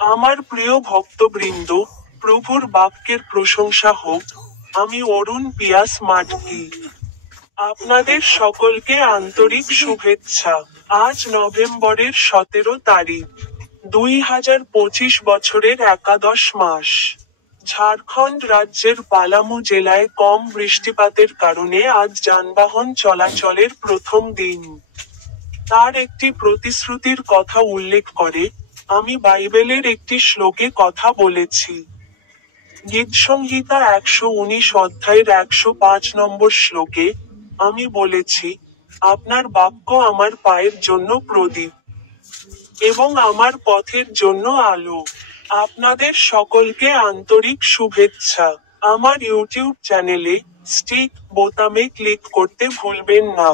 আমার প্রিয় ভক্তবৃন্দ, প্রভুর বাক্যের প্রশংসা হোক। আমি অরুণ পিয়াস মাটকি। আপনাদের সকলকে আন্তরিক শুভেচ্ছা। আজ নভেম্বরের 17 তারিখ, 2025 বছরের একাদশ মাস। ঝাড়খণ্ড রাজ্যের পালামু জেলায় কম বৃষ্টিপাতের কারণে আজ যানবাহন চলাচলের প্রথম দিন। তার একটি প্রতিশ্রুতির কথা উল্লেখ করে, আমি বাইবেলের একটি শ্লোকে কথা বলেছি। গীতসংহিতা 119 অধ্যায়ের 105 নম্বর শ্লোকে, আমি বলেছি, আপনার বাক্য আমার পায়ের জন্য প্রদীপ এবং আমার পথের জন্য আলো। আপনাদের সকলকে আন্তরিক শুভেচ্ছা। আমার ইউটিউব চ্যানেলে স্টিক বোতামে ক্লিক করতে ভুলবেন না।